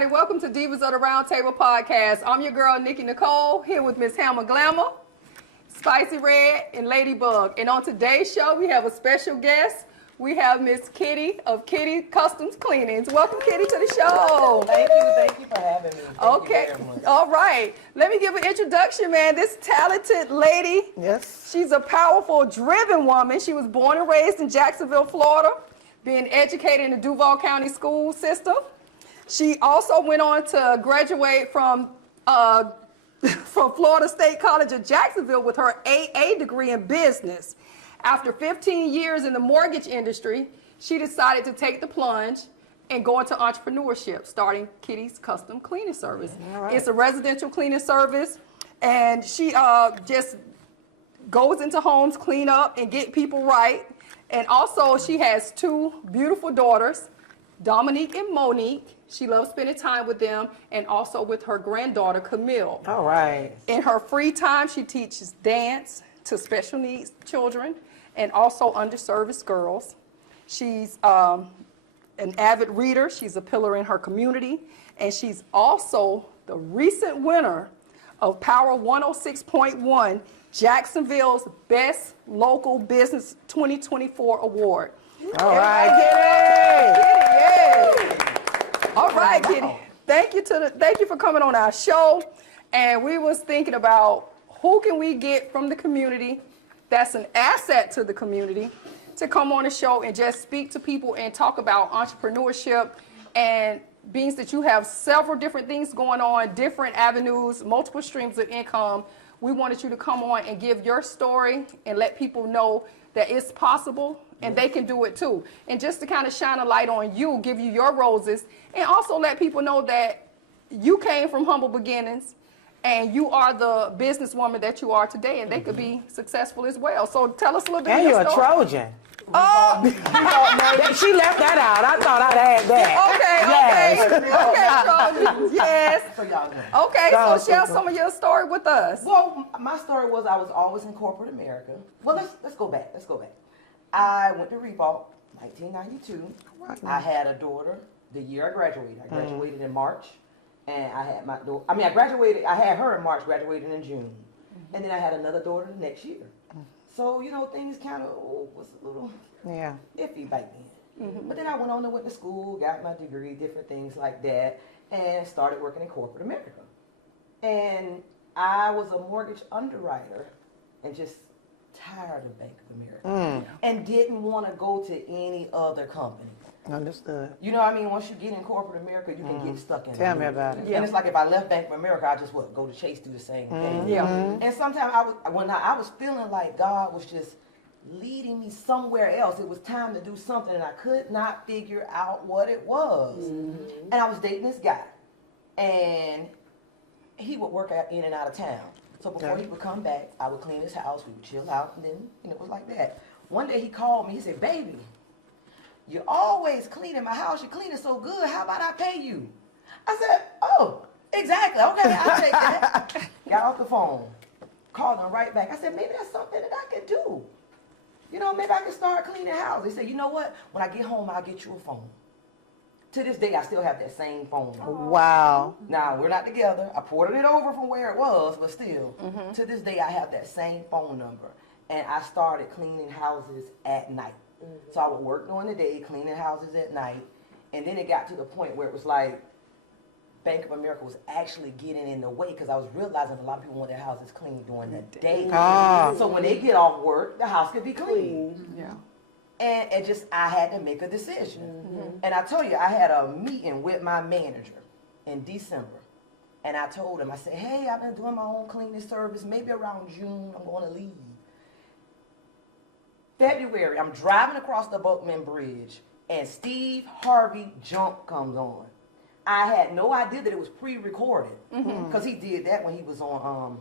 everybody. Welcome to Divas of the Round Table podcast. I'm your girl, Nikki Nicole, here with Miss Hammer Glamour, Spicy Red, and Ladybug. And on today's show, we have a special guest. We have Miss Kitty of Kitty Customs Cleanings. Welcome, Kitty, to the show. Thank you for having me. Thank you very much. All right. Let me give an introduction, man. This talented lady, yes, she's a powerful, driven woman. She was born and raised in Jacksonville, Florida, being educated in the Duval County school system. She also went on to graduate from Florida State College of Jacksonville with her AA degree in business. After 15 years in the mortgage industry, she decided to take the plunge and go into entrepreneurship, starting Kitty's Custom Cleaning Service. Right. It's a residential cleaning service, and she just goes into homes, clean up, and get people right. And also, she has two beautiful daughters, Dominique and Monique. She loves spending time with them, and also with her granddaughter, Camille. all right. In her free time, she teaches dance to special needs children and also underserviced girls. She's an avid reader. She's a pillar in her community, and she's also the recent winner of Power 106.1, Jacksonville's Best Local Business 2024 Award. All right, Kitty. Kitty, yeah. All right, Kitty. Thank you for coming on our show. And we was thinking about who can we get from the community that's an asset to the community to come on the show and just speak to people and talk about entrepreneurship, and being that you have several different things going on, different avenues, multiple streams of income. We wanted you to come on and give your story and let people know that it's possible and they can do it too. And just to kind of shine a light on you, give you your roses, and also let people know that you came from humble beginnings and you are the businesswoman that you are today, and they could be successful as well. So tell us a little bit And of your you're a story. Trojan. Oh, She left that out. I thought I'd add that. okay, Trojan. Yes. So y'all know. Okay, so share some of your story with us. Well, my story was I was always in corporate America. Well, let's go back. I went to Reebok, 1992. I had a daughter the year I graduated. I graduated in March, and I had my daughter. I had her in March, graduated in June, and then I had another daughter the next year. So, things kind of was a little iffy back then. But then I went to school, got my degree, different things like that, and started working in corporate America. And I was a mortgage underwriter and just tired of Bank of America and didn't want to go to any other company. Understood. You know what I mean? Once you get in corporate America, you can get stuck in it. Tell me about it. And it's like if I left Bank of America, I just go to Chase, do the same thing. Yeah. And sometimes I was feeling like God was just leading me somewhere else. It was time to do something, and I could not figure out what it was. And I was dating this guy, and he would work in and out of town. So before he would come back, I would clean his house, we would chill out, and then it was like that. One day he called me, he said, "Baby, you're always cleaning my house. You're cleaning so good. How about I pay you?" I said, "Oh, exactly. Okay, I'll take that." Got off the phone, called him right back. I said, "Maybe that's something that I could do. Maybe I can start cleaning houses." He said, "You know what? When I get home, I'll get you a phone." To this day, I still have that same phone number. Wow. Now, we're not together. I ported it over from where it was, but still, to this day, I have that same phone number. And I started cleaning houses at night. So I would work during the day, cleaning houses at night. And then it got to the point where it was like Bank of America was actually getting in the way, because I was realizing a lot of people want their houses cleaned during the day. So when they get off work, the house could be clean. Yeah. And I had to make a decision. And I told you, I had a meeting with my manager in December. And I told him, I said, "Hey, I've been doing my own cleaning service. Maybe around June, I'm going to leave." February, I'm driving across the Boatman Bridge, and Steve Harvey Jump comes on. I had no idea that it was pre-recorded, because he did that when he was on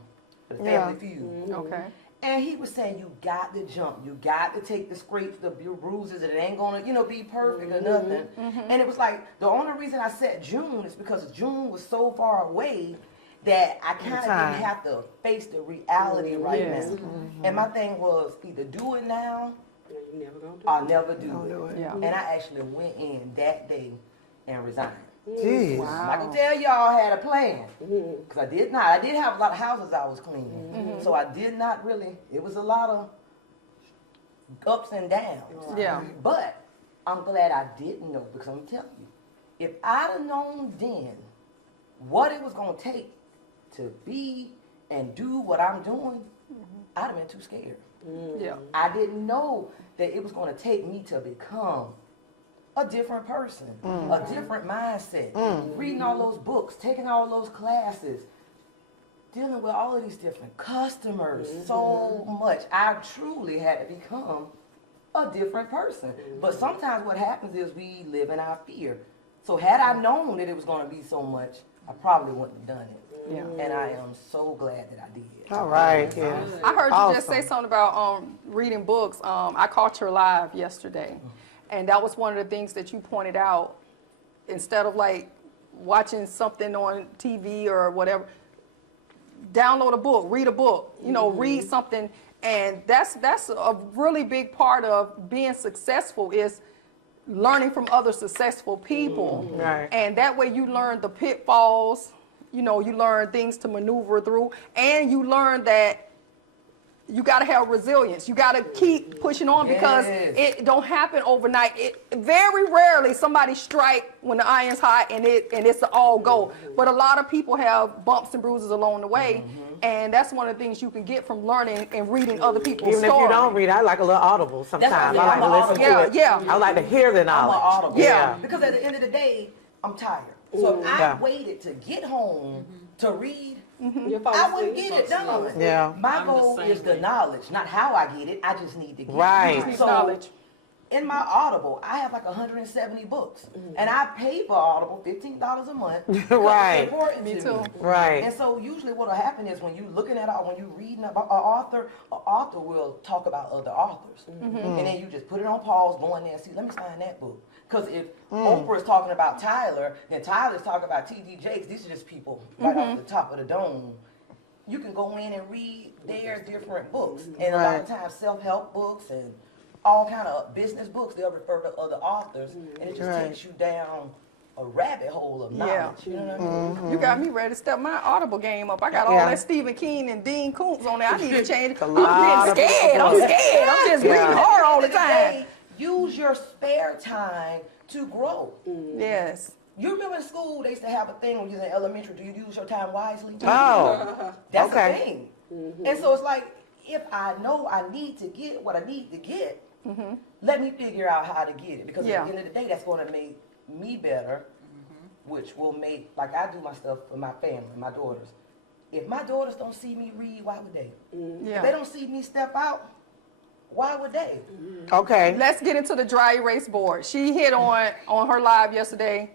the Family Feud. Okay. And he was saying, "You got to jump. You got to take the scrapes, the bruises, and it ain't going to, be perfect or nothing." And it was like, the only reason I said June is because June was so far away that I kind of didn't have to face the reality right now. And my thing was either do it now or never do it. Yeah. And I actually went in that day and resigned. Jeez. I can tell y'all I had a plan. Because I did not. I did have a lot of houses I was cleaning. So I did not really, it was a lot of ups and downs. Yeah. But I'm glad I didn't know, because I'm telling you, if I'd have known then what it was going to take to be and do what I'm doing, I'd have been too scared. Yeah. I didn't know that it was going to take me to become a different person, a different mindset, reading all those books, taking all those classes, dealing with all of these different customers, so much. I truly had to become a different person. But sometimes what happens is we live in our fear. So had I known that it was going to be so much, I probably wouldn't have done it. Yeah. And I am so glad that I did. All right. Yeah. I heard you just say Awesome. something about reading books. I caught your live yesterday, and that was one of the things that you pointed out. Instead of like watching something on TV or whatever, download a book, read a book. You know, read something, and that's a really big part of being successful is learning from other successful people. Right. And that way you learn the pitfalls. You know, you learn things to maneuver through, and you learn that you got to have resilience. You got to keep pushing on because it don't happen overnight. It very rarely somebody strike when the iron's hot and it's an all go. But a lot of people have bumps and bruises along the way, and that's one of the things you can get from learning and reading other people's Even stories. if you don't read, I like a little audible sometimes. I what like I'm to listen audible. to it. Yeah, yeah. I like to hear the I'm knowledge. an audible. Yeah. Because at the end of the day, I'm tired. So if I Yeah. waited to get home to read, You'll fall I wouldn't asleep. get it done. Yeah. My I'm the goal same is the way. knowledge, not how I get it. I just need to get Right. it. Need So knowledge. in my Audible, I have like 170 books, and I pay for Audible $15 a month. because Right. It's important Me to too. me. Right. And so usually what'll happen is when you're looking at when you're reading about an author will talk about other authors, and then you just put it on pause, go in there and see. Let me find that book. Because if Oprah is talking about Tyler, and Tyler's talking about T.D. Jakes, these are just people right off the top of the dome. You can go in and read their different books, and a lot of times self-help books and all kind of business books. They'll refer to other authors, and it just Right. takes you down a rabbit hole of knowledge. Yeah. You know what I mean? You got me ready to step my Audible game up. I got all Yeah. that Stephen King and Dean Koontz on there. I need to change. I'm lot getting of scared. I'm books. scared. I'm just Yeah. reading hard all the At the end time. of the day, use your spare time to grow. Yes. You remember in school they used to have a thing when you was in elementary. Do you use your time wisely? Oh. That's Okay. a thing. And so it's like, if I know I need to get what I need to get, let me figure out how to get it. Because Yeah. at the end of the day, that's going to make me better, which will make, like I do my stuff for my family, my daughters. If my daughters don't see me read, why would they? If they Yeah. don't see me step out, why would they? Okay. Let's get into the dry erase board. She hit on her live yesterday.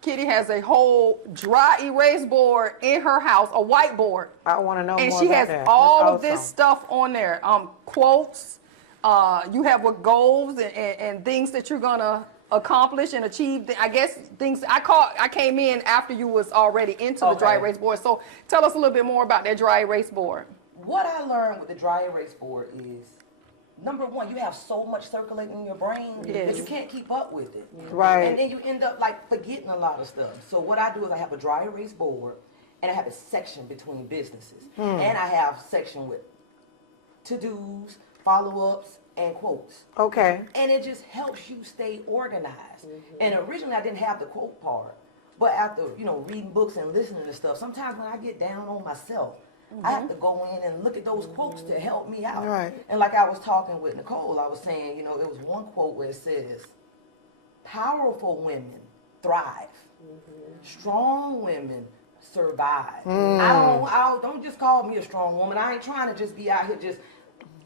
Kitty has a whole dry erase board in her house, a whiteboard. I want to know And more she about has that. all That's of this awesome. stuff on there. Quotes. You have what goals and things that you're gonna accomplish and achieve. I guess things I came in after you was already into the dry Okay. erase board. So tell us a little bit more about that dry erase board. What I learned with the dry erase board is, number one, you have so much circulating in your brain that Yes. you can't keep up with it. Right. And then you end up like forgetting a lot of stuff. So what I do is I have a dry erase board, and I have a section between businesses. And I have section with to-dos, follow-ups, and quotes. Okay. And it just helps you stay organized. And originally I didn't have the quote part, but after, reading books and listening to stuff, sometimes when I get down on myself, I have to go in and look at those quotes to help me out. Right. And like I was talking with Nicole, I was saying, it was one quote where it says, powerful women thrive. Strong women survive. Don't just call me a strong woman. I ain't trying to just be out here just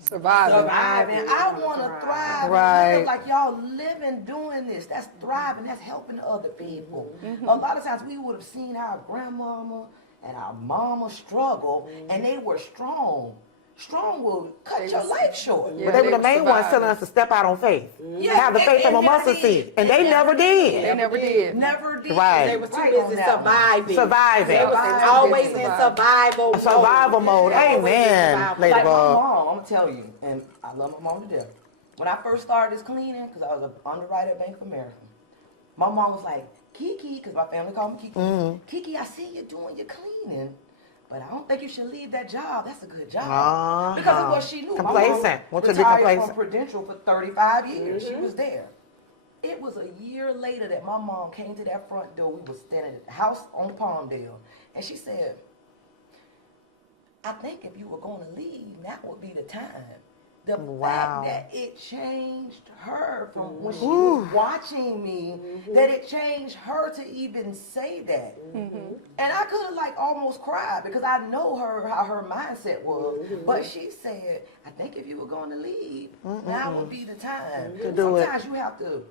Surviving. surviving. I want to thrive. Right. And live like y'all living doing this. That's thriving. That's helping other people. A lot of times we would have seen our grandmama and our mama struggle, and they were strong. Strong will cut your life short. Yeah, But they were they the were main ones surviving. telling us to step out on faith. Yeah, Have the faith of a and never mustard did. seed. And And they never never did. They never did. Never did. Right. They were too Right on busy that one. surviving. Surviving. They was Surviving. always in Surviving. survival mode. Survival mode. Always in Amen. survival Lady Like my Bug. mom, I'm gonna tell you, and I love my mom to death. When I first started this cleaning, because I was an underwriter at Bank of America, my mom was like, Kiki, because my family called me Kiki. Kiki, I see you doing your cleaning, but I don't think you should leave that job. That's a good job. Because of what she knew. Complacent. My mom retired from Prudential for 35 years. She was there. It was a year later that my mom came to that front door. We were standing at the house on Palmdale, and she said, I think if you were going to leave, now would be the time. The fact that it changed her from when she was watching me, that it changed her to even say that. And I could have like almost cried because I know her, how her mindset was. But she said, I think if you were going to leave, now would be the time. Sometimes you have to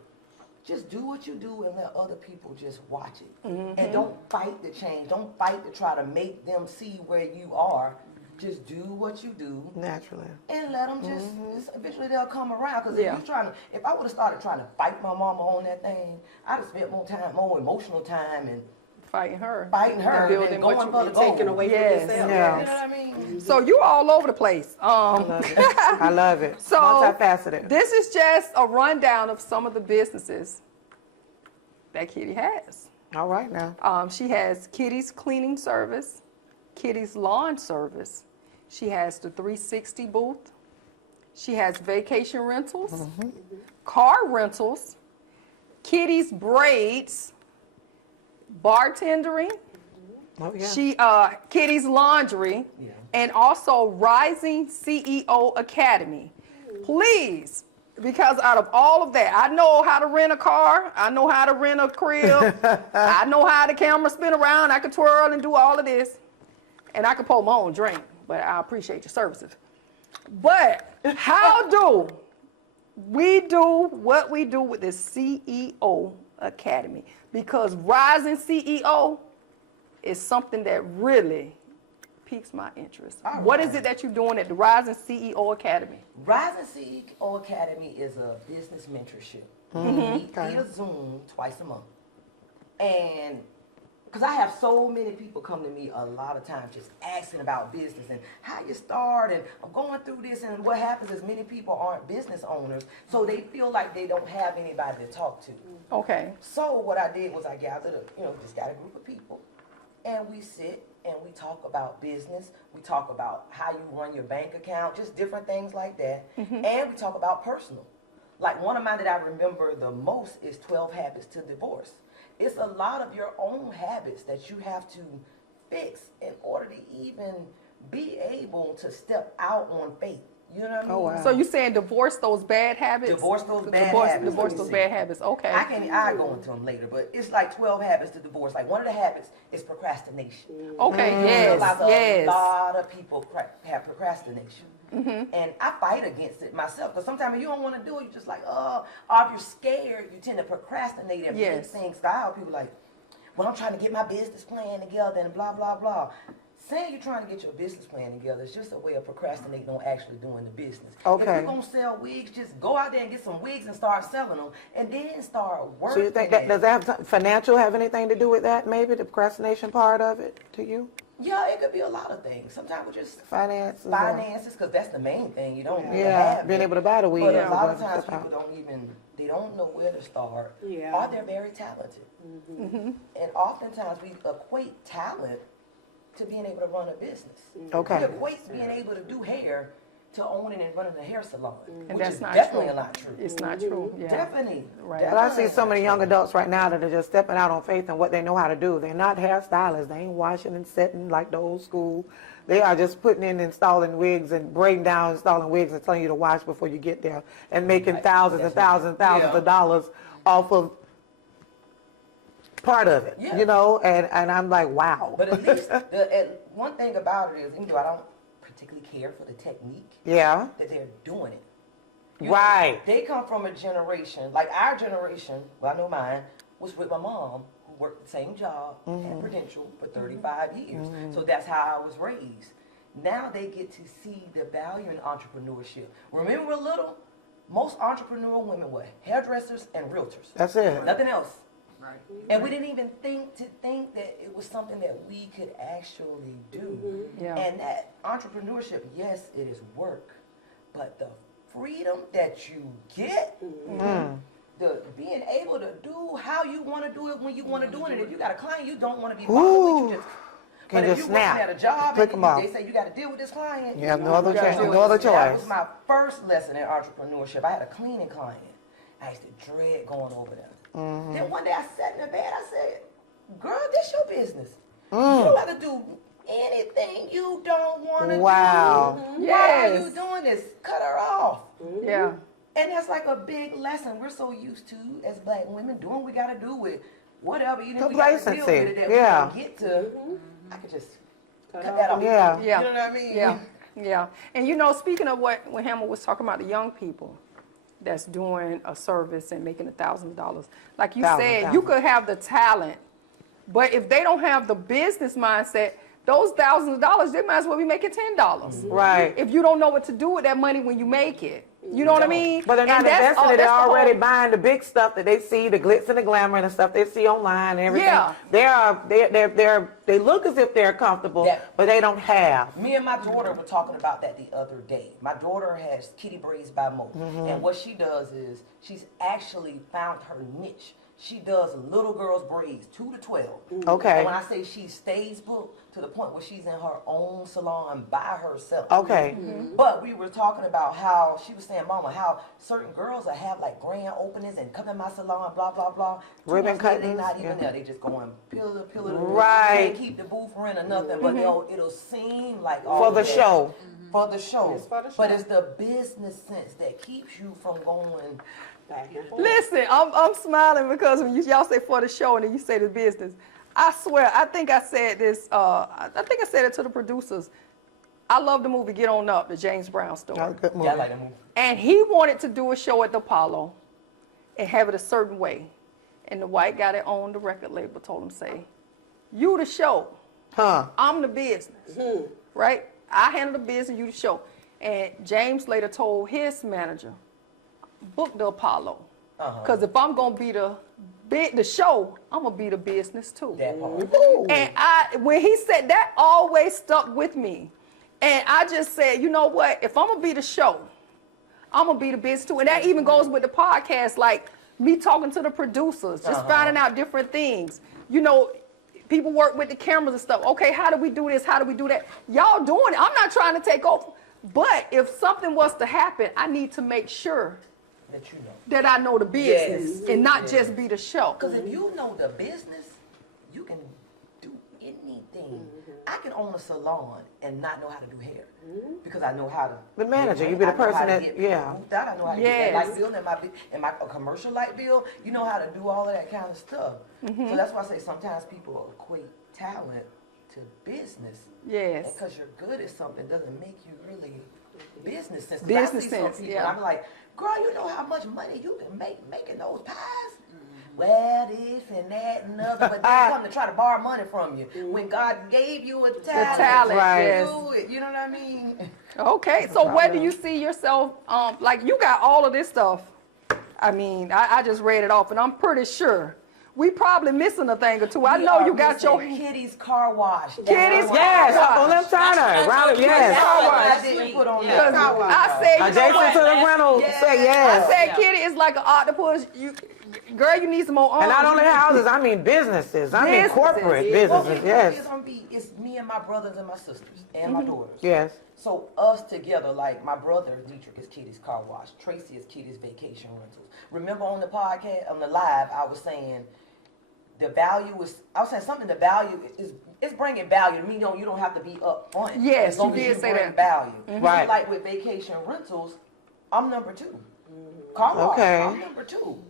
just do what you do and let other people just watch it. And don't fight the change. Don't fight to try to make them see where you are. Just do what you do naturally, and let them just eventually they'll come around. Because if I would have started trying to fight my mama on that thing, I'd have spent more emotional time and fighting her, and going for the goal. Taking away from yourself. Yeah. You know what I mean? So you all over the place. I love it. So multifaceted. This is just a rundown of some of the businesses that Kitty has. All right now. She has Kitty's cleaning service, Kitty's lawn service. She has the 360 booth. She has vacation rentals, car rentals, Kitty's braids, bartending. Oh, yeah. She Kitty's laundry, and also Rising CEO Academy. Please, because out of all of that, I know how to rent a car, I know how to rent a crib, I know how the camera spin around, I can twirl and do all of this, and I can pour my own drink, but I appreciate your services. But how do we do what we do with this CEO Academy? Because Rising CEO is something that really piques my interest. What is it that you're doing at the Rising CEO Academy? Rising CEO Academy is a business mentorship. We meet via Zoom twice a month. And because I have so many people come to me a lot of times just asking about business and how you start, and I'm going through this, and what happens is many people aren't business owners, so they feel like they don't have anybody to talk to. Okay. So what I did was I gathered, just got a group of people, and we sit and we talk about business. We talk about how you run your bank account, just different things like that. And we talk about personal. Like one of mine that I remember the most is 12 Habits to Divorce. It's a lot of your own habits that you have to fix in order to even be able to step out on faith. You know what I mean? Oh, wow. So you're saying divorce those bad habits? Divorce those bad habits. Divorce those bad habits. Okay. I go into them later, but it's like 12 habits to divorce. Like one of the habits is procrastination. Okay. A Yes. lot of people have procrastination. And I fight against it myself, because sometimes you don't want to do it, you're just like, or if you're scared, you tend to procrastinate and make things. So I have people like, well, I'm trying to get my business plan together and blah, blah, blah. Saying you're trying to get your business plan together is just a way of procrastinating on actually doing the business. Okay. If you're going to sell wigs, just go out there and get some wigs and start selling them, and then start working. So you think that, does that have financial have anything to do with that, maybe, the procrastination part of it to you? Yeah, it could be a lot of things. Sometimes we just Finances, because that's the main thing. You don't really have being it. able to buy the wig. But a lot of times people they don't know where to start. Yeah. Or they're very talented. And oftentimes we equate talent to being able to run a business. Okay. We equate being able to do hair to owning and running a hair salon, And which that's is not definitely true. not true. It's not true. Yeah. Definitely. Right. But I see so many young adults right now that are just stepping out on faith and what they know how to do. They're not hairstylists. They ain't washing and setting like the old school. They are just putting in, installing wigs and breaking down, installing wigs and telling you to wash before you get there, and making thousands and thousands and thousands of dollars off of part of it, and I'm like, wow. But at least one thing about it is, even though I don't particularly care for the technique, that they're doing it. Right. They come from a generation, like our generation, well, I know mine, was with my mom, who worked the same job at Prudential for 35 years. So that's how I was raised. Now they get to see the value in entrepreneurship. Remember we're little, most entrepreneurial women were hairdressers and realtors. That's it. Nothing else. Right. And we didn't even think that it was something that we could actually do. Yeah. And that entrepreneurship, yes, it is work, but the freedom that you get, the being able to do how you want to do it when you want to do it. And if you got a client you don't want to be bothered with, you just. Can But if just you're working snap. at a job Click and 'em off. they say you got to deal with this client, You have no other gotta chance, do no other That choice. was my first lesson in entrepreneurship. I had a cleaning client. I used to dread going over there. Mm-hmm. Then one day I sat in the bed. I said, "Girl, this your business. Mm. You don't have to do anything you don't want to Wow. do. Why are you Yes. doing this? Cut her off." Yeah. And that's like a big lesson we're so used to as black women doing what we got to do with whatever. Even if we got to deal with it, that Yeah. we don't get to. I could just cut that off. Yeah. Yeah. You know what I mean? Yeah, yeah. And you know, speaking of when Hammer was talking about the young people that's doing a service and making $1,000, like you said, you could have the talent, but if they don't have the business mindset, those thousands of dollars, they might as well be making $10. Right. If you don't know what to do with that money when you make it. You know what I mean? But they're not And that's investing all- it. They're that's the already whole- buying the big stuff that they see, the glitz and the glamour and the stuff they see online and everything. Yeah. They look as if they're comfortable, Yeah. but they don't have. Me and my daughter were talking about that the other day. My daughter has Kitty Braids by Mo. And what she does is she's actually found her niche. She does little girls' braids, 2 to 12. Okay. And when I say she stays booked, to the point where she's in her own salon by herself. Okay. But we were talking about how, she was saying, Mama, how certain girls will have like grand openings and come in my salon, blah, blah, blah. 2 Ribbon months later, they cuttings, not even yeah. there. They just going pillar to pillar. Right. They can't keep the booth rent or nothing, but it'll seem like all For the that. show. For the show. It's for the But show. it's the business sense that keeps you from going. Back and forth. Listen, I'm smiling because when y'all say for the show and then you say the business, I swear, I think I said this, I think I said it to the producers. I love the movie Get On Up, the James Brown story. Not a good movie. Yeah, I like the movie. And he wanted to do a show at the Apollo and have it a certain way. And the white guy that owned the record label told him, say, you the show, Huh. I'm the business, right? I handle the business, you the show. And James later told his manager, book the Apollo. Because if I'm going to be the show, I'm going to be the business too. That part. And when he said that, always stuck with me. And I just said, you know what? If I'm going to be the show, I'm going to be the business too. And that even goes with the podcast, like me talking to the producers, just finding out different things. You know, people work with the cameras and stuff. Okay, how do we do this? How do we do that? Y'all doing it. I'm not trying to take over. But if something was to happen, I need to make sure That you know. that I know the business Yes. and not Yes. just be the show. Because if you know the business, you can do anything. I can own a salon and not know how to do hair because I know how to. The manager, get you be the I know how person to that- get yeah. people booked out. I know how to get Yes. that light bill and my commercial light bill. You know how to do all of that kind of stuff. So that's why I say sometimes people equate talent to business. Yes. Because you're good at something doesn't make you really business sense. 'Cause Business I see some sense, people, yeah. I'm like, girl, you know how much money you can make making those pies? Well, this and that and other, but they come to try to borrow money from you. When God gave you a talent, talent, Right. yes. do it. You know what I mean? Okay, so where do you see yourself, like you got all of this stuff. I mean, I just read it off and I'm pretty sure we probably missing a thing or two. I We know are you got your, missing Kitty's car wash. Kitty's Yes, car on them Turner. Round Yes. yes. I didn't put on because that. I said, you know Adjacent what? to the rental, say I yes. said Kitty is like an octopus. Girl, you need some more arms. And not only houses, I mean businesses. I mean Businesses. corporate Well, businesses, yes. it's me and my brothers and my sisters and my daughters. Yes. So us together, like my brother Dietrich is Kitty's car wash, Tracy is Kitty's vacation rentals. Remember on the podcast, on the live, I was saying the value is. I was saying something. The value is it's bringing value to me. You don't have to be up front. Yes, as long you as did you say bring that. value. Right. Like with vacation rentals, I'm number 2. Car wash, Okay. I'm number 2.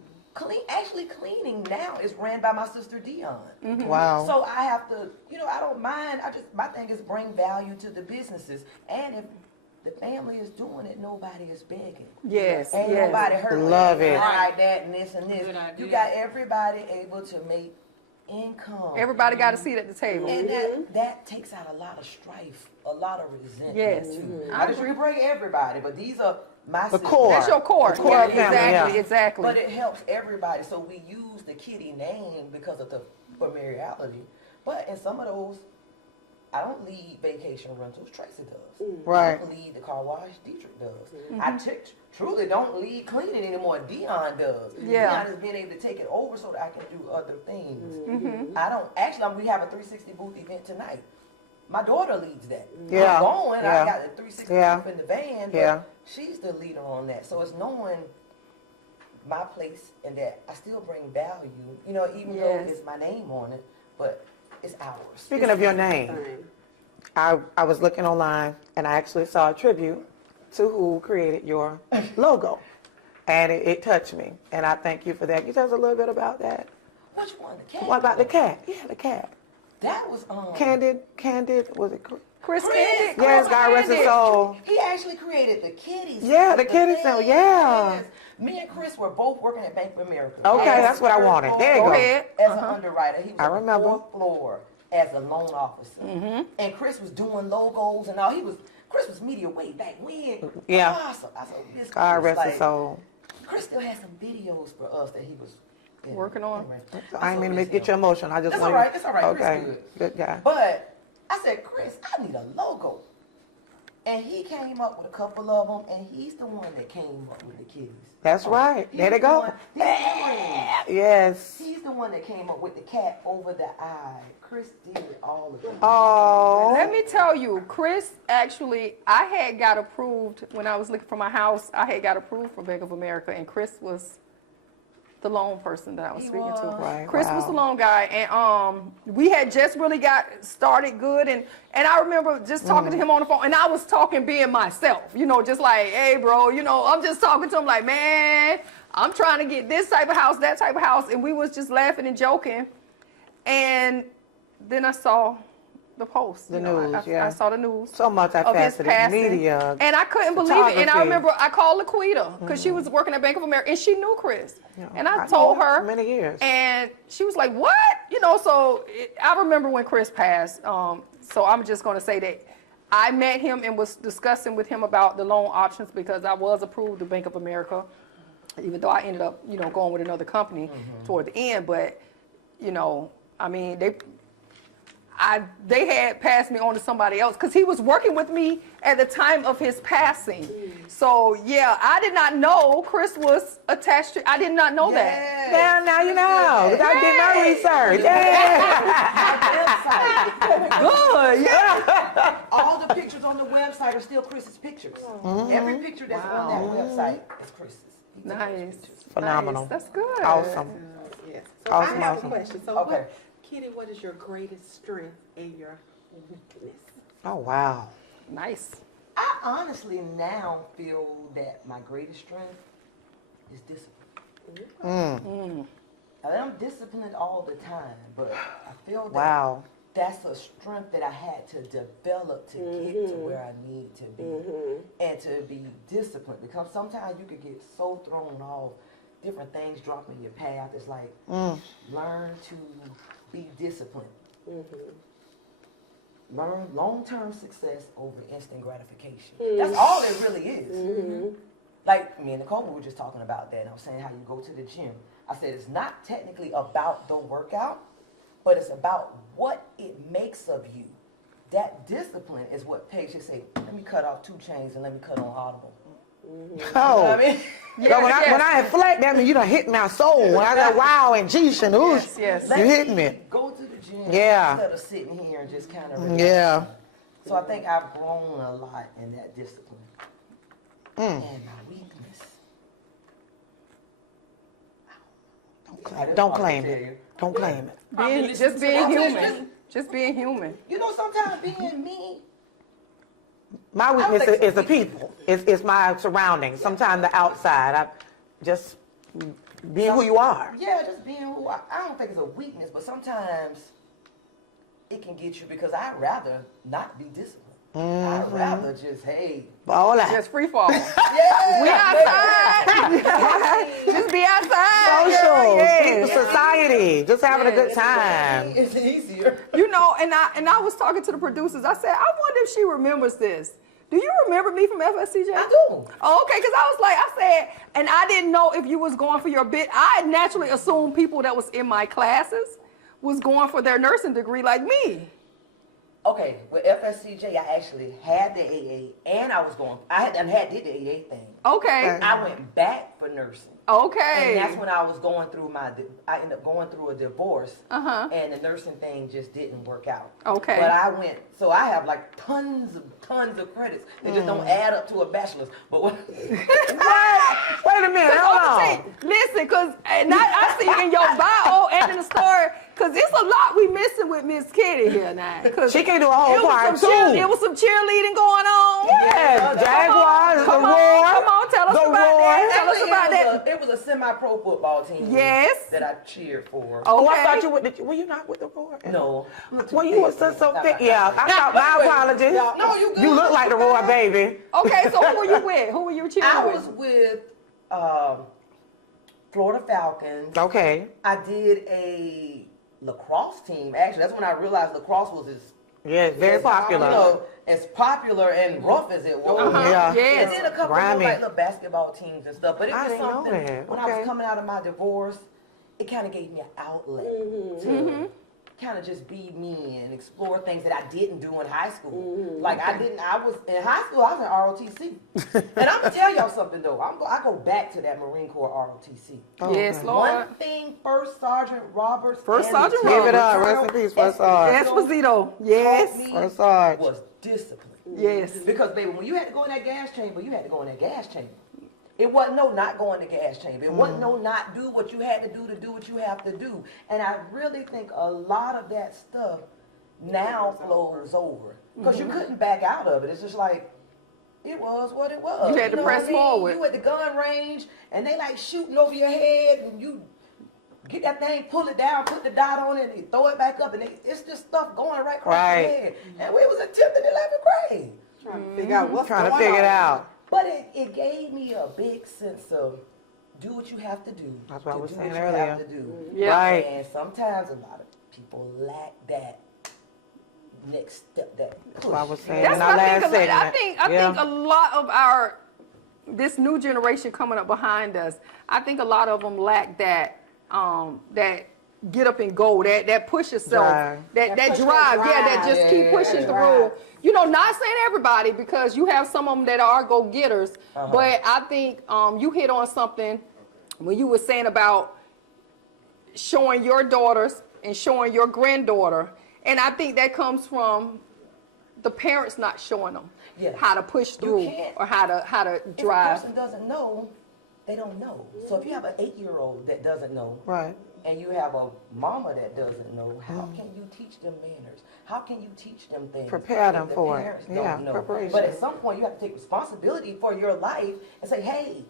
Actually cleaning now is ran by my sister Dion. Wow. So I have to, I don't mind. My thing is bring value to the businesses. And if the family is doing it, nobody is begging. Yes, Ain't yes. nobody hurting. Love it. Like that and this and this. Good idea. You got everybody able to make income. Everybody got a seat at the table. And that takes out a lot of strife, a lot of resentment Yes. too. I just you bring everybody, but these are my The sisters. core. That's your core. The core Yeah, family, exactly, yeah. exactly. But it helps everybody. So we use the Kitty name because of the familiarity. But in some of those, I don't lead vacation rentals. Tracy does. Right. I don't lead the car wash. Dietrich does. I truly don't lead cleaning anymore. Dion does. Yeah. Dion has been able to take it over so that I can do other things. I don't actually. We have a 360 booth event tonight. My daughter leads that. Yeah. I'm going. Yeah. I got the 360 Yeah. booth in the van. But Yeah. she's the leader on that. So it's knowing my place and that I still bring value. You know, even though Yes. it's my name on it, but it's ours. Speaking of your name, I was looking online and I actually saw a tribute to who created your logo. And it touched me. And I thank you for that. Can you tell us a little bit about that? Which one? The cat? What about the cat? Yeah, the cat. That was Candid, was it? Chris Chris. Candy. Yes, God rest his soul. He actually created the kitties. Yeah, the kitties, thing. yeah. Yes. Me and Chris were both working at Bank of America. Okay, As that's what I wanted. There you Go go. ahead. As an underwriter, he was I on remember. the 4th floor as a loan officer. And Chris was doing logos and all. Chris was media way back when. Yeah. Awesome. I said, Miss God Chris, rest his soul. Chris still has some videos for us that he was Working on. Anyway, I ain't mean to miss get him. you emotional. I just That's wanted. all right. That's all right. Chris Okay. good. Good guy. But I said, Chris, I need a logo. And he came up with a couple of them, and he's the one that came up with the kitties. That's right. He's There they the go. one- he's the one- Yes. He's the one that came up with the cat over the eye. Chris did all of it. Oh. Let me tell you, Chris, actually, I had got approved when I was looking for my house. I had got approved for Bank of America, and Chris was the loan person that I was He speaking to. was. Right, Chris was wow. the loan guy, and we had just really got started good, and I remember just talking to him on the phone, and I was talking being myself, you know, just like, hey, bro, you know, I'm just talking to him like, man, I'm trying to get this type of house, that type of house, and we was just laughing and joking, and then I saw the post. The you know, news, I yeah. saw the news. So much Of his multifaceted passing. media. And I couldn't believe it. And I photography. remember I called Laquita because she was working at Bank of America and she knew Chris. Yeah, And I I told know, her. for many years. And she was like, what? You know, so I remember when Chris passed. So I'm just going to say that I met him and was discussing with him about the loan options because I was approved to Bank of America, even though I ended up, you know, going with another company toward the end. But, you know, I mean, they had passed me on to somebody else because he was working with me at the time of his passing. So yeah, I did not know Chris was attached to. I did not know that. Now you know. 'Cause I did my research. Yeah. Website. Good. Yeah. All the pictures on the website are still Chris's pictures. Every picture that's on that website is Chris's. He took those Nice. pictures. Phenomenal. Nice. That's good. Awesome. Yes. So Awesome, I have awesome. a question. So Okay. Kitty, what is your greatest strength and your weakness? Oh, wow. Nice. I honestly now feel that my greatest strength is discipline. I'm disciplined all the time, but I feel that Wow. that's a strength that I had to develop to get to where I need to be and to be disciplined, because sometimes you could get so thrown off, different things drop in your path. It's like learn to be disciplined. Learn long-term success over instant gratification. That's all it really is. Like me and Nicole, we were just talking about that, and I was saying how you go to the gym. I said it's not technically about the workout, but it's about what it makes of you. That discipline is what Paige should say, let me cut off 2 chains and let me cut on Audible. Oh. You know what I mean? So when I inflect that, mean you done hit my soul. When I go, wow, and geesh and oosh, Yes. you hit me. Go to the gym Yeah. instead of sitting here and just kind of Yeah. So I think I've grown a lot in that discipline. And my weakness. Don't claim it. Don't claim it. Just being human. Just being human. You know, sometimes being me, My weakness is the people. It's my surroundings. Sometimes the outside. I just being who you are. yeah, just being who I don't think it's a weakness, but sometimes it can get you because I'd rather not be disciplined. I'd rather just, hey. All that. Just free fall. Yeah. We outside. Just be outside. Social, Yeah. society, just having a good time. It's easier. You know, and I was talking to the producers. I said, I wonder if she remembers this. Do you remember me from FSCJ? I do. Oh, okay, because I said, and I didn't know if you was going for your bid. I naturally assumed people that was in my classes was going for their nursing degree like me. Okay, with FSCJ, I actually had the AA, and I did the AA thing. Okay. I went back for nursing. Okay. And that's when I was going through I ended up going through a divorce, and the nursing thing just didn't work out. Okay. But I have like tons of credits. They just don't add up to a bachelor's. But what? Wait a minute, hold on. Listen, because I see in your bio and in the story, because it's a lot we missing with Miss Kitty here now. She can do a whole part too. It was some cheerleading going on. Yeah, Jaguars, the Roar. Come on, tell us about that. Tell us about that. It was a semi-pro football team. Yes. That I cheered for. Oh, I Okay. thought you were you not with the Roar? No. Well, you were so thick. Yeah, I thought my apologies. No, you good. You look like the Roar, baby. Okay, so who were you with? Who were you cheering I with? was with Florida Falcons. Okay. I did a lacrosse team. Actually, that's when I realized lacrosse was Yes, very popular. As popular and rough as it was. Yeah. Yes. I did a couple of Grimy. like little basketball teams and stuff, but it I was didn't know something that. when I Okay. was coming out of my divorce, it kind of gave me an outlet to kind of just be me and explore things that I didn't do in high school. Like I was in high school, I was in ROTC. And I'm gonna tell y'all something though. I go back to that Marine Corps ROTC. Yes, Okay. Lord. One thing, First Sergeant Roberts. First and Sergeant Lieutenant Give it up. Colonel Rest in peace, First Sergeant. Esposito. Yes. taught me First Sergeant. was discipline. Yes. Because baby, when you had to go in that gas chamber, you had to go in that gas chamber. It wasn't no not go in the gas chamber. It wasn't no not do what you had to do what you have to do. And I really think a lot of that stuff now flows over. Because you couldn't back out of it. It's just like, it was what it was. You had to know press what I mean? forward. You at the gun range, and they like shooting over your head, and you get that thing, pull it down, put the dot on it, and you throw it back up, and it's just stuff going right across your head. And we was a 10th and 11th grade. Trying to figure out what's Trying to going figure on. it out. But it gave me a big sense of do what you have to do. That's what I was to do saying what you earlier. have to do. Yeah. Right. And sometimes a lot of people lack that next step, that push. That's what I was saying That's in what our I last think. I segment. think a lot of this new generation coming up behind us, I think a lot of them lack that that get up and go, that push yourself, Drive. that push, drive, that yeah, that drive. just keep pushing through. You know, not saying everybody, because you have some of them that are go-getters, but I think you hit on something when you were saying about showing your daughters and showing your granddaughter, and I think that comes from the parents not showing them Yes. how to push through can't- or how to If a drive. person doesn't know, they don't know. So if you have an 8-year-old that doesn't know, Right. and you have a mama that doesn't know, how can you teach them manners? How can you teach them things? Prepare if them the for it. parents don't Yeah, know? preparation. But at some point, you have to take responsibility for your life and say, hey,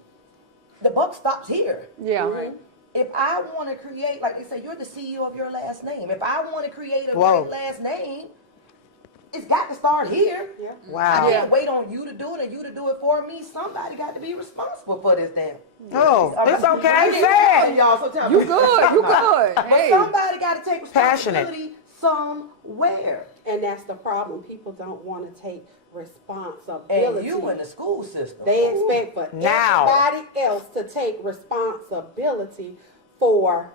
the buck stops here. Yeah. If I want to create, like they say, you're the CEO of your last name. If I want to create a Whoa. great last name, it's got to start here. Yeah. I Wow. can't wait on you to do it and you to do it for me. Somebody got to be responsible for this damn. Oh, it's okay. I Say get it. y'all sometimes. You good, you good. But Hey. somebody got to take Passionate. responsibility somewhere. And that's the problem. People don't want to take responsibility. And you in the school system. They expect for Now. everybody else to take responsibility for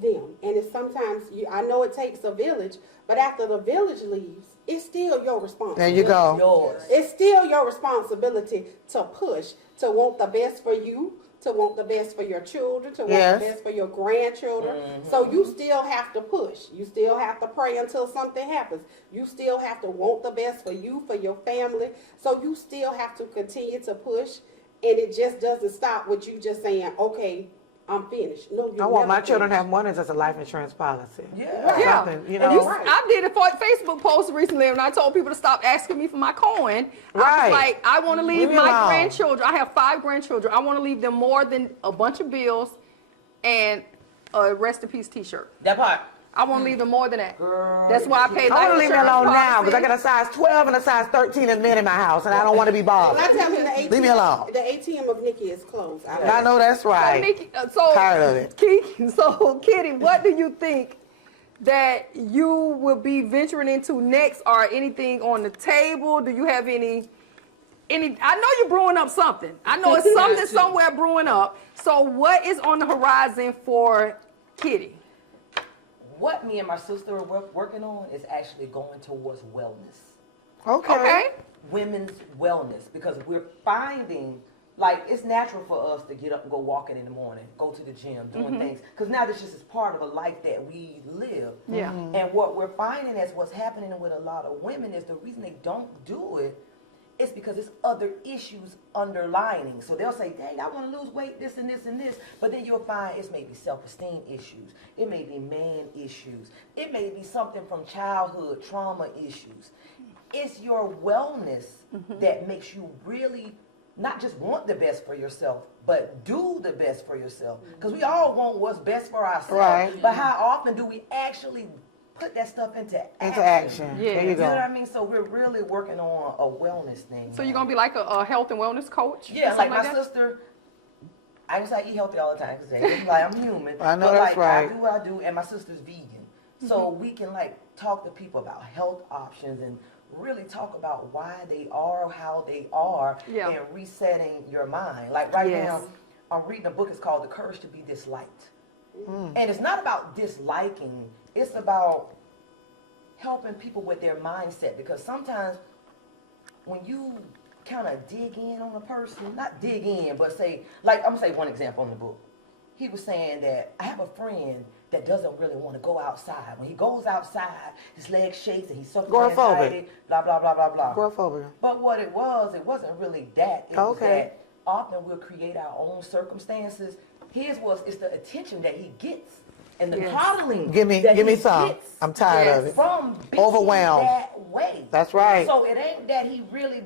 them. And it's sometimes, I know it takes a village, but after the village leaves, it's still your responsibility. There you go. Yours. It's still your responsibility to push, to want the best for you, to want the best for your children, to want Yes. the best for your grandchildren. So you still have to push. You still have to pray until something happens. You still have to want the best for you, for your family. So you still have to continue to push. And it just doesn't stop with you just saying, okay, I'm finished. No, you're I want never my children to finished. have one as a life insurance policy. Yeah. Yeah. Something, you And know. I did a Facebook post recently, and I told people to stop asking me for my coin. I Right. was like, I want to leave Leave me my alone. grandchildren. I have 5 grandchildren. I want to leave them more than a bunch of bills and a rest in peace T-shirt. That part. I want to leave them more than that. Girl, That's why I pay I life want to leave me insurance alone now policy. because I got a size 12 and a size 13 of men in my house, and I don't want to be Well, I bothered. tell him the ATM, Leave me alone. The ATM of Nikki is closed. I know that's So, right. Nikki, so Tired of it. Kitty, what do you think that you will be venturing into next, or anything on the table? Do you have any? I know you're brewing up something. I know it's something somewhere brewing up. So what is on the horizon for Kitty? what me and my sister are working on is actually going towards wellness. Okay. Women's wellness, because we're finding like it's natural for us to get up and go walking in the morning, go to the gym, doing things, because now this just is part of a life that we live. Yeah. And what we're finding is what's happening with a lot of women is the reason they don't do it is because it's other issues underlining. So they'll say, dang, I want to lose weight, this and this and this. But then you'll find it's maybe self-esteem issues. It may be man issues. It may be something from childhood trauma issues. It's your wellness that makes you really not just want the best for yourself, but do the best for yourself. Because we all want what's best for ourselves. Right. But how often do we actually put that stuff into action? Into action. Yeah. There you You know what go. I mean? So we're really working on a wellness thing. So you're gonna be like a health and wellness coach? or Yeah, like something my that? sister, I ain't say I eat healthy all the time, cause it's like I'm human. I know but that's like right. I do what I do, and my sister's vegan. So we can like talk to people about health options and really talk about why they are how they are Yeah. and resetting your mind. Like right Yes. now, I'm reading a book, it's called The Courage to Be Disliked. And it's not about disliking, it's about helping people with their mindset, because sometimes when you kind of dig in on a person, not dig in, but say, like, I'm gonna say one example in the book. He was saying that I have a friend that doesn't really want to go outside. When he goes outside, his leg shakes and he suffers from Agoraphobic. anxiety, blah, blah, blah, blah, blah. Agoraphobia. But what it wasn't really that. It was Okay. that often we'll create our own circumstances. His it's the attention that he gets and the Yes. coddling Give me that he some. gets I'm tired Yes. of it. from being Overwhelmed. that way. That's right. So it ain't that he really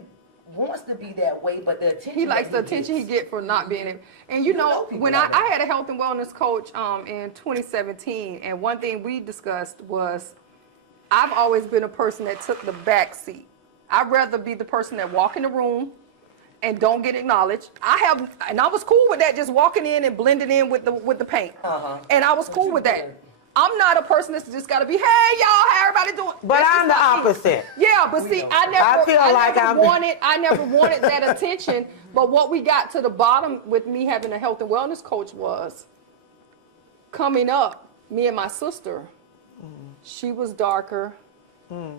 wants to be that way, but the attention He likes the that attention he gets. get for not being able. And you know know, people when like I that. had a health and wellness coach in 2017, and one thing we discussed was I've always been a person that took the back seat. I'd rather be the person that walk in the room and don't get acknowledged. And I was cool with that, just walking in and blending in with the paint. And I was cool with that. I'm not a person that's just got to be, hey y'all, how everybody doing? But That's I'm just the not me. opposite. Yeah, but see, I feel like I'm- never wanted that attention. But what we got to the bottom with me having a health and wellness coach was coming up, me and my sister, she was darker.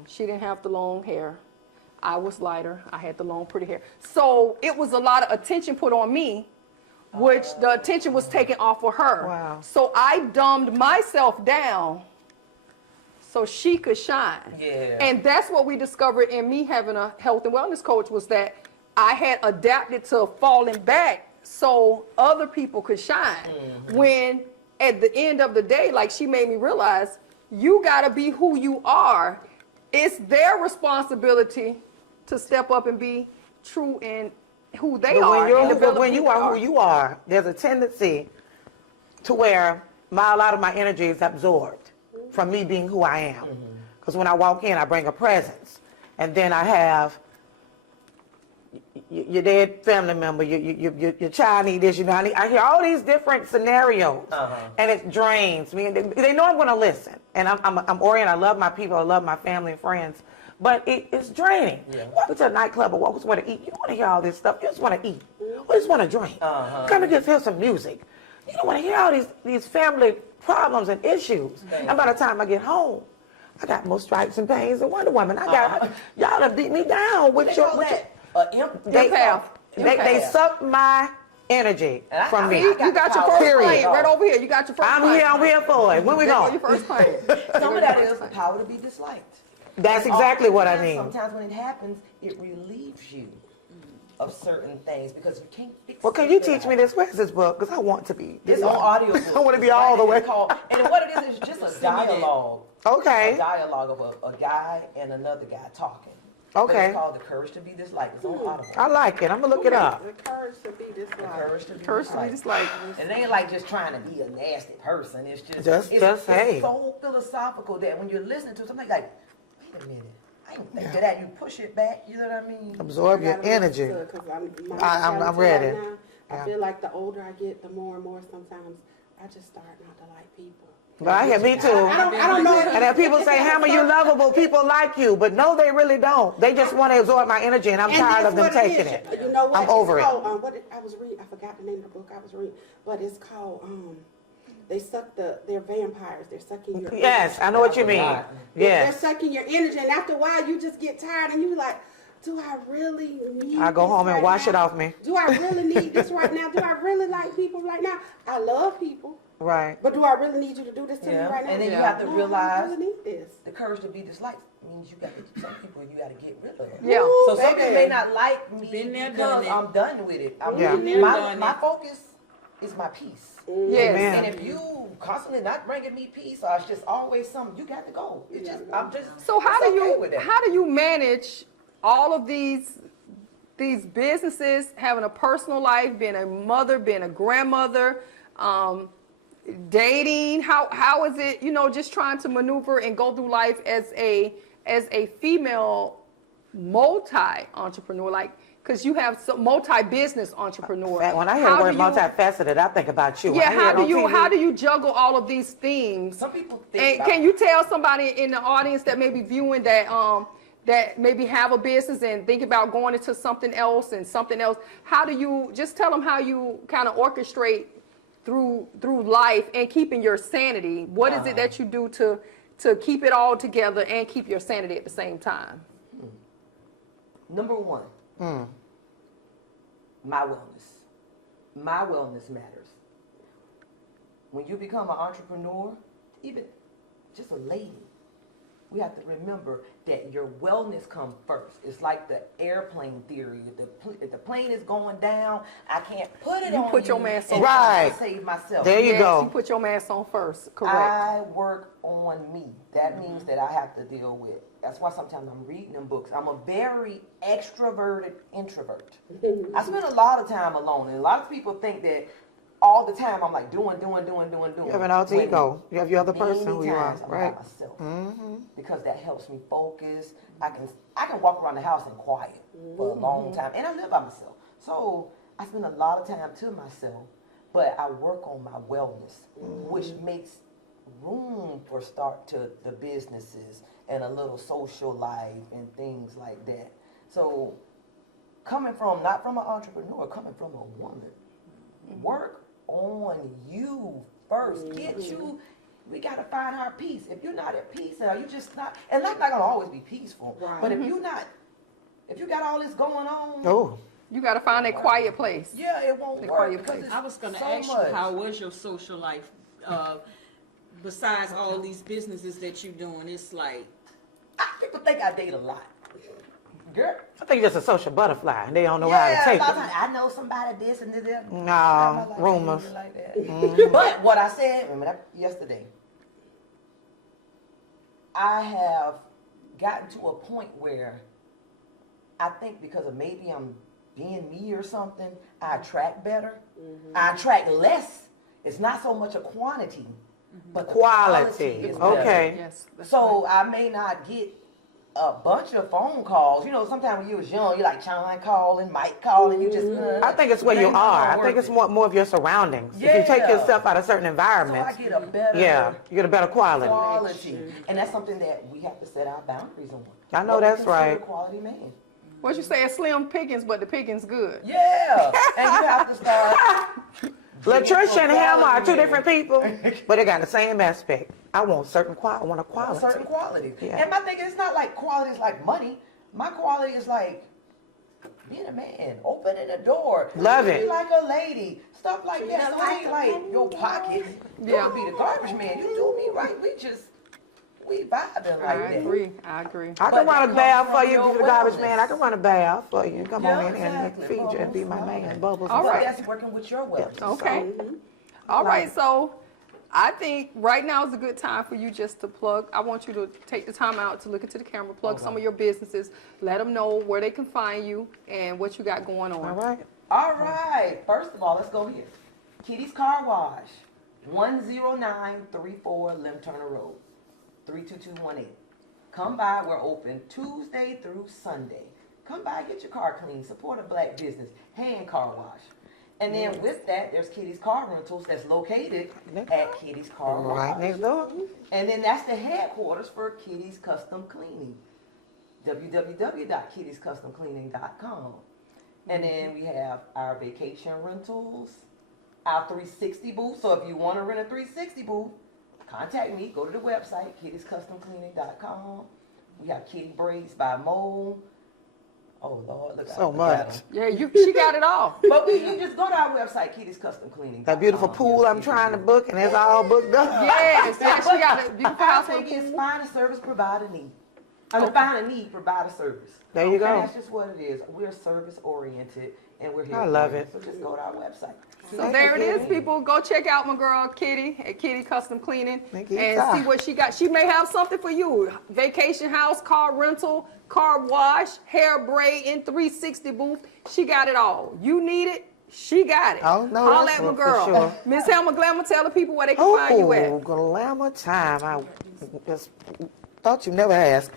She didn't have the long hair. I was lighter. I had the long, pretty hair. So it was a lot of attention put on me, which the attention was taken off of her. Wow. So I dumbed myself down so she could shine. Yeah. And that's what we discovered in me having a health and wellness coach, was that I had adapted to falling back so other people could shine. When at the end of the day, like, she made me realize, you gotta be who you are. It's their responsibility to step up and be true in who they But are. and develop when who you they are who you are, there's a tendency to where a lot of my energy is absorbed from me being who I am. Because when I walk in, I bring a presence. And then I have your dead family member, your child need this, I hear all these different scenarios, and it drains me. And they know I'm going to listen, and I'm oriented. I love my people, I love my family and friends, but it's draining. Walk to a nightclub or just want to eat. You don't want to hear all this stuff. You just want to eat. You just want to drink. Come and just hear some music. You don't want to hear all these family problems and issues. And by the time I get home, I got more stripes and pains than Wonder Woman. Y'all done beat me down with your. They suck my energy from me. You got your first Period. client right over here. You got your first client. I'm here for it. When we There go going? your first client. Some of that is the power to be disliked. That's exactly what I Oftentimes, mean. Sometimes when it happens, it relieves you of certain things because you can't fix Well, can you teach me this? Where's this book? Because I want to be. It's on audio. I want to be all the way. And what it is just a dialogue. Okay. A dialogue of a guy and another guy talking. Okay. But it's called The Courage to Be Disliked. It's on Audible. I like it. I'm going to look it up. The courage to be The disliked. Courage to Be First, we Disliked. just like, And it ain't like just trying to be a nasty person. It's Just it's hey. so philosophical that when you're listening to something like, wait a minute, I ain't think of that. You push it back. You know what I mean? Absorb your energy. I'm ready. I feel like the older I get, the more and more sometimes I just start not to like people. But I hear me too. I don't know. And then people say, Hammer, you lovable. People like you. But no, they really don't. They just want to absorb my energy, and I'm tired of them taking it. You know what? I'm over it. I was reading. I forgot the name of the book I was reading, but it's called They suck they're vampires. They're sucking your Yes, I know what you mean. Right. Yes. They're sucking your energy, and after a while, you just get tired, and you be like, do I really need I go this home and right wash now? it off me. Do I really need this right now? Do I really like people right now? I love people, Right. but do I really need you to do this to me Yeah. right now? And then you Yeah. have to No, I realize really need this. the courage to be disliked means you got to, some people you got to get rid of. Yeah. Ooh, So some people baby. may not like me Been there, because done it. I'm done with it. Yeah. Been there, my done my it. focus is my peace. Yes. Amen. And if you constantly not bringing me peace, or it's just always something, you got to go. It's just I'm just So how it's do okay you with that. how do you manage all of these businesses, having a personal life, being a mother, being a grandmother, dating? How is it, just trying to maneuver and go through life as a female multi-entrepreneur, like, because you have some multi-business entrepreneur. When I hear the word multifaceted, I think about you. When Yeah, I hear it on TV, how do you juggle all of these things? Some people think And about can you tell somebody in the audience that may be viewing that maybe have a business and think about going into something else and something else? How do you just tell them how you kind of orchestrate through life and keeping your sanity? What is it that you do to keep it all together and keep your sanity at the same time? Number one, my wellness. My wellness matters. When you become an entrepreneur, even just a lady, we have to remember that your wellness comes first. It's like the airplane theory. If the plane is going down, I can't put it You on put your mask on. and try to Right. save myself. There you Yes, go. you put your mask on first. Correct. I work on me. That means that I have to deal with. That's why sometimes I'm reading them books. I'm a very extroverted introvert. I spend a lot of time alone, and a lot of people think that all the time I'm like doing. You have an alter When ego. You have your other person who many you are, times I'm right? by myself because that helps me focus. I can walk around the house in quiet for a long time, and I live by myself, so I spend a lot of time to myself. But I work on my wellness, which makes room for start to the businesses and a little social life and things like that. So coming from, not from an entrepreneur, coming from a woman, work on you first. Get you, we got to find our peace. If you're not at peace, are you just not, and life's not going to always be peaceful. Right. But if you got all this going on, Oh, You got to find a quiet place. yeah, it won't The work quiet because place. it's I was going to so ask much. you, how was your social life besides all these businesses that you're doing? It's like, People think I date a lot. Girl, I think you're just a social butterfly, and they don't know how to take a lot of it. times, I know somebody this and this. No, rumors. Like that. But what I said, remember that yesterday, I have gotten to a point where I think because of maybe I'm being me or something, I attract better. I attract less. It's not so much a quantity, but the Quality. is better. Okay. Yes. that's So I may not get a bunch of phone calls. You know, sometimes when you was young, you like Sean calling, Mike calling, you just. I think it's where it you ain't are. gonna I think work it's it. more of your surroundings. If you take Yeah. yourself out of certain So I environments, get a better yeah, you get a better quality. quality, and that's something that we have to set our boundaries on. I know What we that's consider right. a quality man. What you say, a slim pickings, but the pickings good. Yeah, and you have to start. Latricia and Hammer are two Quality different people, but they got the same aspect. I want certain quality. I want a quality. Certain qualities. Yeah. And my thing is not like quality is like money. My quality is like being a man, opening the door. Love Be it. like a lady. Stuff like that. So I ain't like your pocket. You Yeah. could be the garbage man. You do me right. We vibing like I that. agree. I agree. I But can run that a bath comes for from you, your if you're the garbage wellness. man. I can run a bath for you. Come Yeah, on in exactly. and feed you and be my Bubbles, man. Bubbles. All and But right. that's working with your wellness. Okay. All right. So I think right now is a good time for you just to plug. I want you to take the time out to look into the camera, plug some of your businesses, let them know where they can find you and what you got going on. All right. All right. First of all, let's go here. Kitty's Car Wash, 10934 Lim Turner Road, 32218. Come by. We're open Tuesday through Sunday. Come by, get your car clean, support a black business, hand car wash. And then with that, there's Kitty's Car Rentals that's located at Kitty's Car Wash. Right next door. And then that's the headquarters for Kitty's Custom Cleaning. www.kittyscustomcleaning.com. And then we have our vacation rentals, our 360 booth. So if you want to rent a 360 booth, contact me. Go to the website, kittiescustomcleaning.com. We have kitty braids by Mo. Oh Lord, look So at much. Yeah, she got it all. But you just go to our website, kittiescustomcleaning.com. That beautiful pool I'm trying to book, and it's all booked up. Yes, yeah, she got a beautiful Our house thing with a is pool. find a service, provide a need. I mean, find a need, provide a service. There you go. That's just what it is. We're service oriented, and we're here. I for love you. it. So just go to our website. So there it is, people. Go check out my girl Kitty at Kitty Custom Cleaning Nakita. and see what she got. She may have something for you. Vacation house, car rental, car wash, hair braid, and 360 booth. She got it all. You need it, she got it. Oh, no, Holla that's at my for girl. sure. Miss Helma Glamour, tell the people where they can find you Oh, at. glamour time. I just thought you never asked.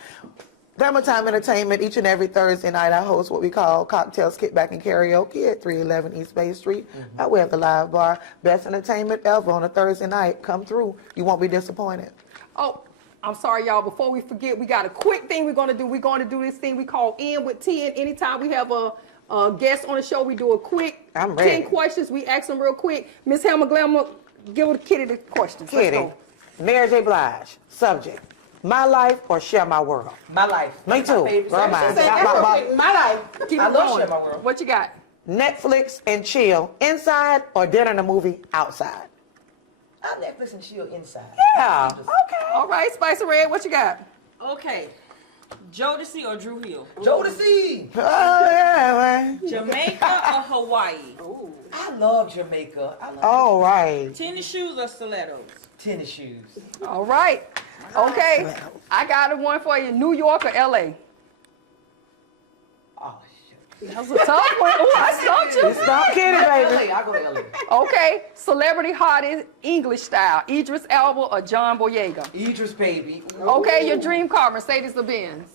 Glamour Time Entertainment, each and every Thursday night, I host what we call Cocktails, Kickback, and Karaoke at 311 East Bay Street. We have the live bar. Best entertainment ever on a Thursday night. Come through. You won't be disappointed. Oh, I'm sorry, y'all. Before we forget, we got a quick thing we're going to do. We're going to do this thing we call In with 10. Anytime we have a guest on the show, we do a quick I'm ready. 10 questions. We ask them real quick. Miss Helma Glamour, give Kitty the questions. Let's Kitty, go. Mary J. Blige, subject, my life or share my world? My life. Me That's my too. favorite Girl, service. mine. She said that real quick, my life. Keep I it love going. Share My World. What you got? Netflix and chill, inside or dinner and a movie outside? I Netflix and chill inside. Yeah. Okay. All right, Spicy Red, what you got? Okay. Jodeci or Drew Hill? Jodeci. Oh, yeah, man. Jamaica or Hawaii? I love Jamaica. I love All right. Tennis shoes or stilettos? tennis shoes. All right. Okay. I got one for you. New York or LA? Oh, shit. That was a tough one. Oh, I stumped you. Stop kidding, baby. LA. I go to LA. Okay. Celebrity hottest English style. Idris Elba or John Boyega? Idris, baby. Okay, your dream car, Mercedes or Benz?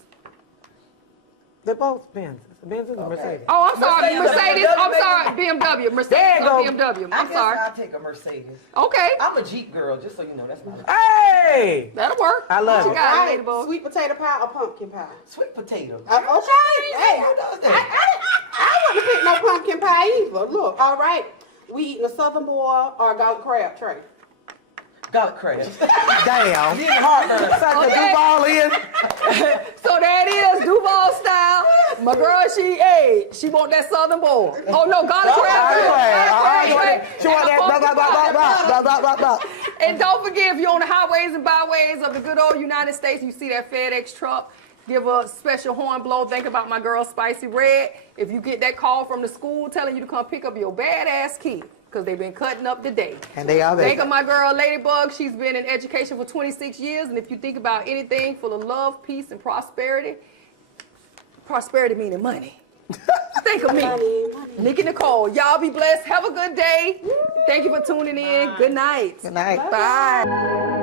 They're both Benz. Benz is a Mercedes. Oh, I'm sorry, Mercedes. Mercedes. I'm sorry, BMW. Mercedes There you or go. BMW. I I'm guess sorry. I'll take a Mercedes. Okay, I'm a Jeep girl, just so you know. That's my life. Hey! that'll work. I love What you it. got, Right. Ladybug? Sweet potato pie or pumpkin pie? Sweet potato. Okay. Hey, Who does that? I wouldn't pick no pumpkin pie either. Look, all right. We eating a southern boil or a garlic crab tray? Garlic crab. Damn. Getting heartburn. Suck the Okay. Duval in. So that is Duval style. My girl, she want that southern boy. Oh no, garlic crab. Garlic crab. She want that. Blah, blah, blah, blah, blah, blah, blah, blah. And don't forget, if you're on the highways and byways of the good old United States, you see that FedEx truck, give a special horn blow. Think about my girl, Spicy Red. If you get that call from the school telling you to come pick up your badass kid, because they've been cutting up the day. And they are there. Think of my girl, Ladybug. She's been in education for 26 years. And if you think about anything full of love, peace, and prosperity, prosperity meaning money. Think of me, Nikki Nicole. Y'all be blessed. Have a good day. Thank you for tuning in. Good night. Good night. Bye.